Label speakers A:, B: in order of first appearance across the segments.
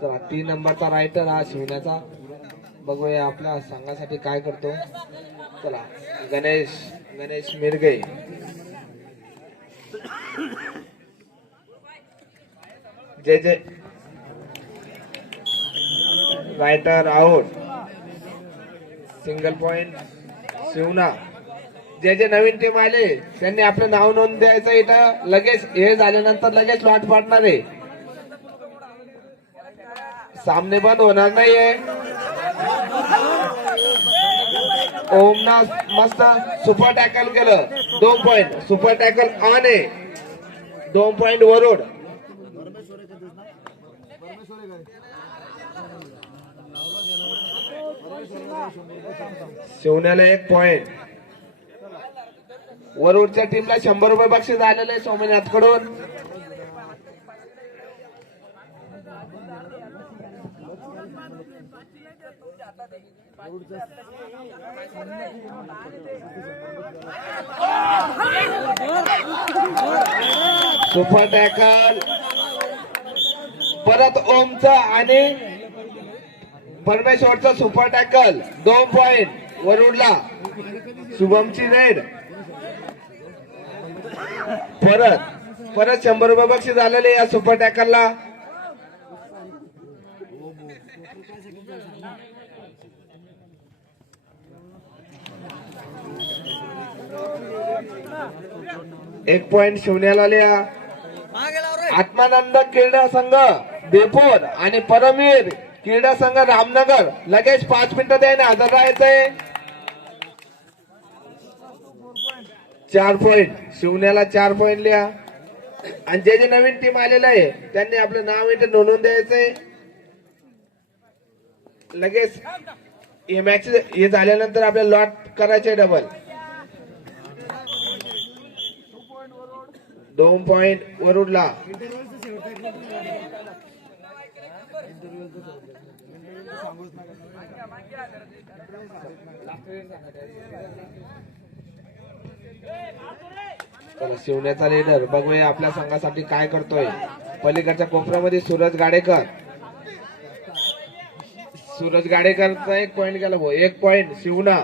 A: चला तीन नंबरचा रायटर हा शिवण्याचा. बघूया आपल्या संघासाठी काय करतो. चला गणेश गणेश मिरगे. जे जे raider out single point Shivna. जे जे नवीन टीम आले त्यांनी आपलं नाव नोंद द्यायचं इथं. लगेच हे झाल्यानंतर लगेच लॉट पाडणार आहे. सामने बंद होणार नाहीये. ओमना मस्त सुपर टॅकल केलं. दोन पॉइंट सुपर टॅकल ऑन आहे. दोन पॉइंट वरुड. शिवण्याला एक पॉइंट वरुडच्या टीमला शंभर रुपये बक्षीस आलेलं आहे सोमनाथकडून सुपर टॅकल परत ओमचा आणि परमेश्वरचा सुपर टॅकल दोन पॉइंट वरुडला. शुभमची रेड. परत परत शंभर रुपये बक्षीस झालेले या सुपर टॅकरला एक पॉइंट शून्याला लिहा आत्मानंद क्रीडा संघ बेपोर आणि परमवीर क्रीडा संघ रामनगर. लगेच पाच मिनिटं द्यायला हजर राहायचंय. चार पॉईंट शिवण्याला चार पॉईंट लिहा. आणि जे जे नवीन टीम आलेलं आहे त्यांनी आपलं नाव इथे नोंदवून द्यायचंय. लगेच हे मॅच हे झाल्यानंतर आपल्याला लॉट करायचे डबल दोन पॉइंट वरुडला. चला शिवण्याचा लीडर बघूया आपल्या संघासाठी काय करतोय. पलीकडच्या कोपऱ्यामध्ये सूरज गाडेकर. सूरज गाडेकरचा एक पॉइंट गेला भाऊ. एक पॉइंट शिवना.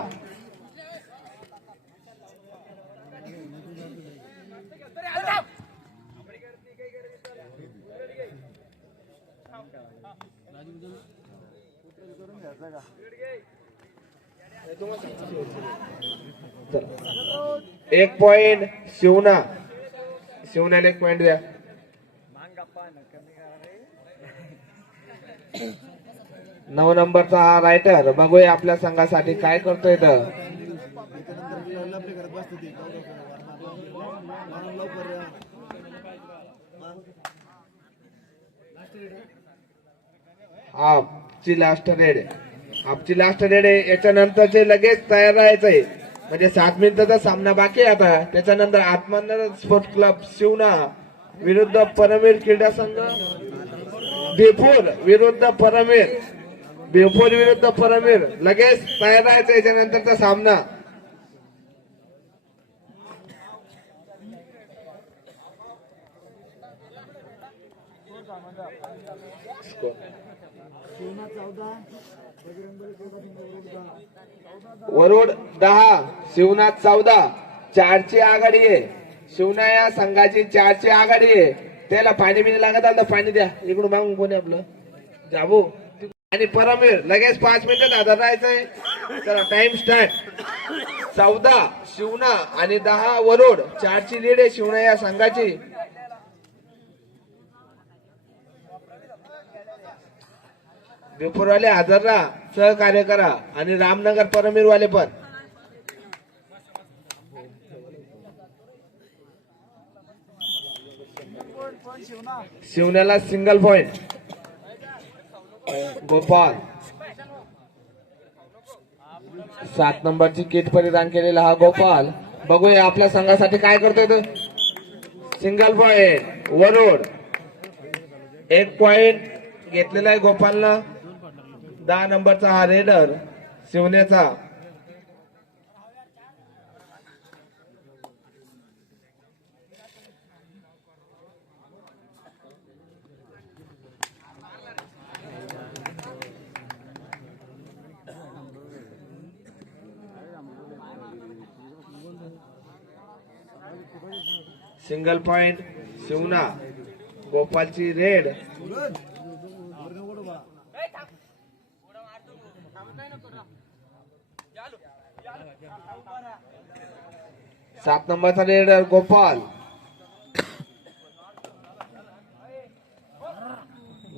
A: एक पॉइंट शिवना. शिवनाने एक पॉइंट द्या. नऊ नंबरचा हा रायटर बघूया आपल्या संघासाठी काय करतोय तर आपची लास्ट रेड आपची लास्ट रेड आहे. याच्यानंतरचे लगेच तयार राहायचंय म्हणजे सात मिनिटाचा सामना बाकी आहे आता. त्याच्यानंतर आत्मानंद स्पोर्ट क्लब शिवना विरुद्ध परमवीर क्रीडा संघ बेपूर विरुद्ध परमवीर बेपूर विरुद्ध परमवीर. लगेच तयार राहायचं याच्यानंतरचा सामना. वरुड दहा शिवनाथ चौदा चारची आघाडी आहे. शिवना या संघाची चारची आघाडी आहे. त्याला पाणी बिणी लागत आलं तर पाणी द्या. इकडून मागून कोणी आपलं? जाबू. आणि परमवीर लगेच पाच मिनिटात आधार राहायचंय. चला टाइम स्टार्ट चौदा शिवना आणि दहा वरुड. चारची लीड आहे शिवना या संघाची. बिपूरवाले हजर राहा सहकार्य करा आणि रामनगर परमीरवाले पण. शिवण्याला सिंगल पॉइंट गोपाल. सात नंबरची किट परिधान केलेला हा गोपाल. बघूया आपल्या संघासाठी काय करतोय तो. Single point Warud. एक पॉइंट घेतलेला आहे गोपालनं. दहा नंबरचा हा raider शिवनेचा. Single point Shivna. गोपालची raid. सात नंबरचा रेडर गोपाल.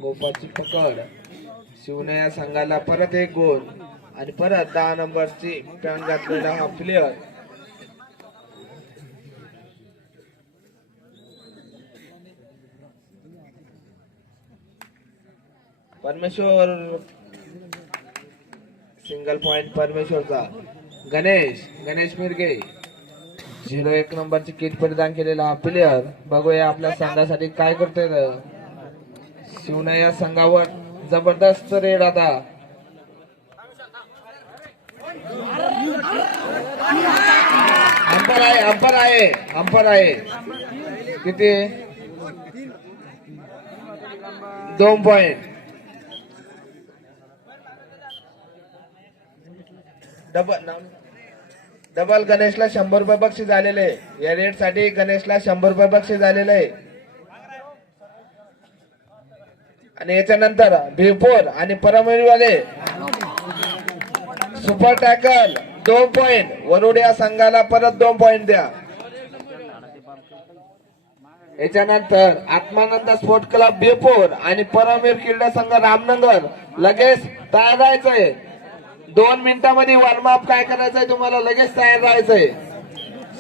A: गोपालची पकड. शिवनया संघाला परत एक गोल आणि परत दहा नंबरची पॅन घातलेला हा प्लेअर परमेश्वर सिंगल पॉइंट परमेश्वरचा. गणेश गणेश मिरगे. झिरो एक नंबरची किट परिधान केलेला हा प्लेअर बघूया आपल्या संघासाठी काय करतोय तो. शिवना या संघावर जबरदस्त रेड आता. अंपर आहे अंपर आहे अंपर आहे. किती? दोन पॉइंट डबल डबल गणेशला शंभर रुपये बक्षीस झालेले आहे. या रेटसाठी गणेशला शंभर रुपये बक्षीस झालेलं आहे. आणि याच्यानंतर भिरपूर आणि परमवीरवाले सुपर टॅकल दोन पॉइंट वरुड या संघाला परत दोन पॉइंट द्या. याच्यानंतर आत्मानंद स्पोर्ट क्लब बेपूर आणि परमवीर क्रीडा संघ रामनगर. लगेच तयार राहायचंय. दोन मिनिटांमध्ये वॉर्मअप काय करायचंय तुम्हाला? लगेच तयार राहायचंय.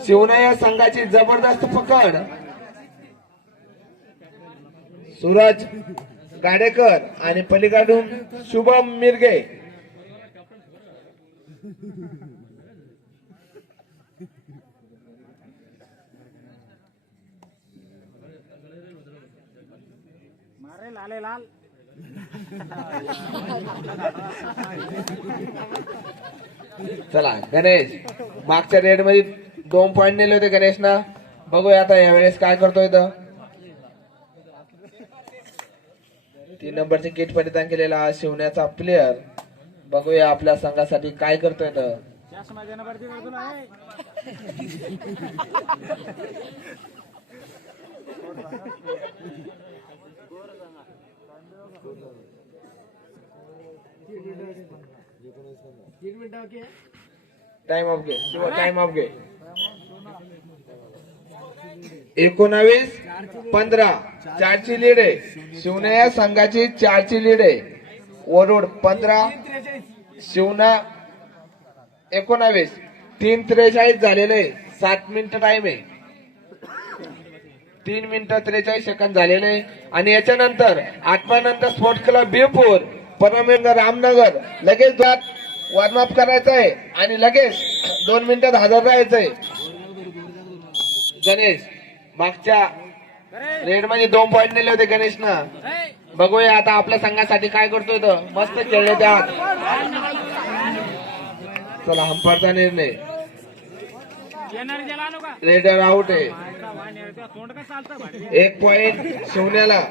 A: शिवनया संघाची जबरदस्त पकड. सूरज गाडेकर आणि पलीकडून शुभम मिरगे.
B: मारे लाले लाल.
A: चला गणेश मागच्या रेडमध्ये दोन पॉईंट नेले होते गणेशना बघूया आता यावेळेस काय करतोय तर तीन नंबरचे किट परिधान केलेला हा शिवण्याचा प्लेअर बघूया आपल्या संघासाठी काय करतोय तर टाइम ऑफ घे. टाइम ऑफ घे. एकोणावीस पंधरा. चारची लीड आहे. शिवना या संघाची चारची लीड आहे. वरुड पंधरा. शिवना एकोणावीस. तीन त्रेचाळीस झालेले आहे. सात मिनिटं टाइम आहे. तीन मिनिटं त्रेचाळीस सेकंद झालेले आहे. आणि याच्यानंतर आत्मानंद स्पोर्ट क्लब बिरपूर परमेंद्र रामनगर. लगेच जात. वॉर्मअप करायचं आहे. आणि लगेच दोन मिनिटात हजर राहायचंय गणेश मागच्या रेडमध्ये दोन पॉईंट नेले होते गणेशनं
B: हे,
A: बघूया आता आपल्या संघासाठी काय करतोय तो. मस्त खेळले त्या चला हंपारचा निर्णय. रेडर आउट आहे. एक पॉइंट शिवण्याला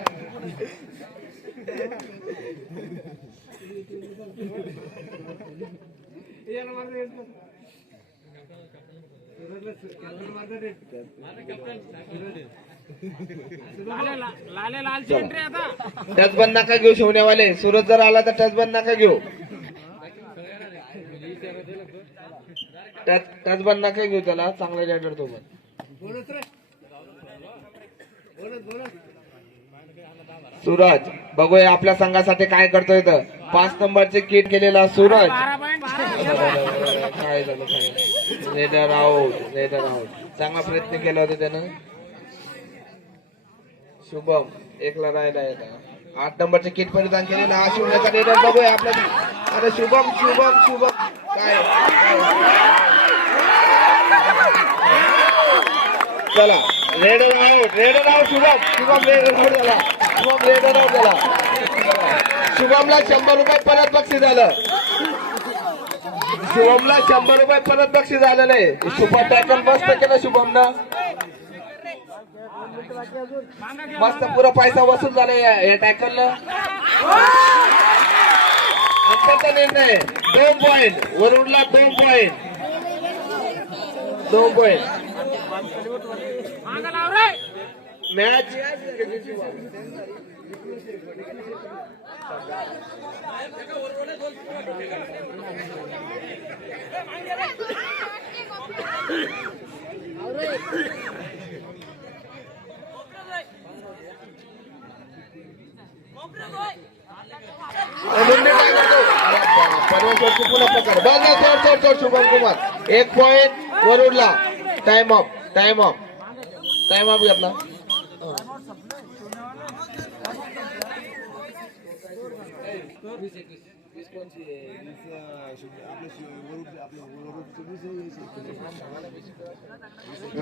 A: टच बंद नका घेऊ शिवण्यावाले. सुरत जर आला तर टच बंद नका घेऊ. टच टच बंद नका घेऊ त्याला. चांगला जॅडर तो पण. सूरज बघूया आपल्या संघासाठी काय करतोय तर पाच नंबरचे किट केलेला सूरज. काय झालं रेडर आउट रेडर आउट चांगला प्रयत्न केला होता त्यानं. शुभम एकला राहिला आठ नंबरचे किट परिधान केलेला हा शिवण्याचा रेडर बघूया आपल्या अरे शुभम शुभम शुभम. काय? चला. Raider out raider out Shubham. Shubham raider out झाला शुभम रेडर आउट झाला शुभमला शंभर रुपये परत बक्षीस झालं शुभमला शंभर रुपये परत बक्षीस झालेलं आहे सुपर टॅकल मस्त केलं शुभमनं. मस्त पुरा पैसा वसूल झाला या या टॅकलनं अंकाचा निर्णय दोन पॉइंट वरुणला दोन पॉइंट दोन
B: रे.
A: मॅच पकड शुभम कुमार एक point वरुडला. Time off time off time off घेतला.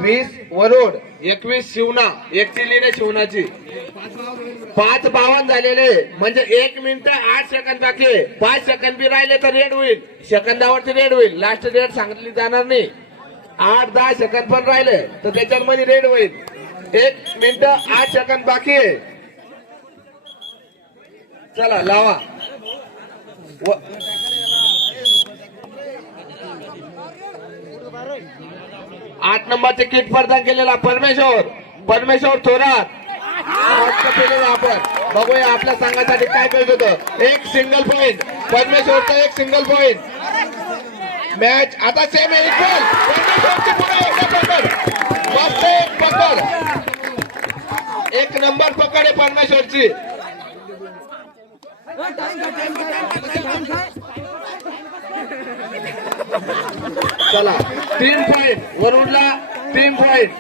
A: वीस वरुड एकवीस शिवना एक चिलीने शिवनाची. पाच बावन झालेले म्हणजे एक मिनिट आठ सेकंद बाकी पाच सेकंद बी राहिले तर रेड होईल. सेकंदावरती रेड होईल. लास्ट रेड सांगितली जाणार नाही. आठ दहा सेकंद पण राहिले तर त्याच्यामध्ये रेड होईल. एक मिनिट आठ सेकंद बाकी आहे. चला लावा. आठ नंबरचे किट प्रदान केलेला परमेश्वर परमेश्वर थोरात. आपण. बघूया आपल्या संघासाठी काय करत होतं. एक सिंगल पॉईंट परमेश्वरचा एक सिंगल पॉईंट मॅच आता सेम आहे इक्वल परमेश्वरची पुन्हा एकदा पकड. मस्त एक पकड. एक नंबर पकड आहे परमेश्वरची. चला टीम फाईट वरुडला टीम फाईट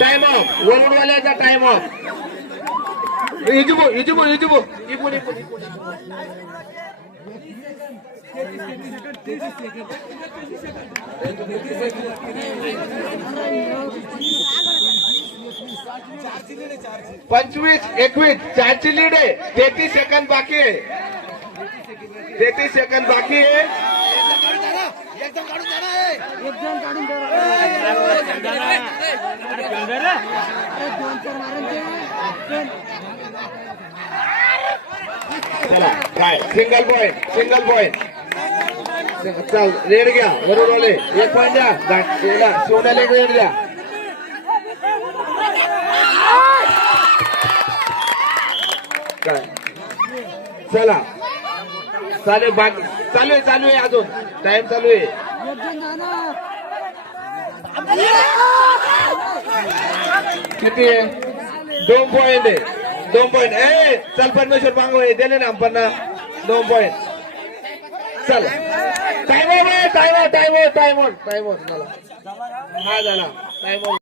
A: टाइम ऑफ वरुडवाल्याचा टाइम ऑफ इजुबो इजुबो इजुबो. इपुन इपुन इपुन पंचवीस एकवीस चारची लीड आहे. तेहतीस सेकंद बाकी आहे. तेहतीस सेकंद बाकी आहे. चला काय? सिंगल पॉइंट सिंगल पॉइंट चल रेड घ्या. बरोबर एक पॉईंट द्या. सोडा शिवला एक रेड द्या. चला. चालू बाकी. चालू आहे चालू आहे अजून. टाइम चालू आहे. किती आहे? दोन पॉइंट आहे. दोन पॉइंट ए चल परमेश्वर मागू हे. दिले ना आपण दोन पॉइंट चल. Time time time time time मला. हा झाला. टाइम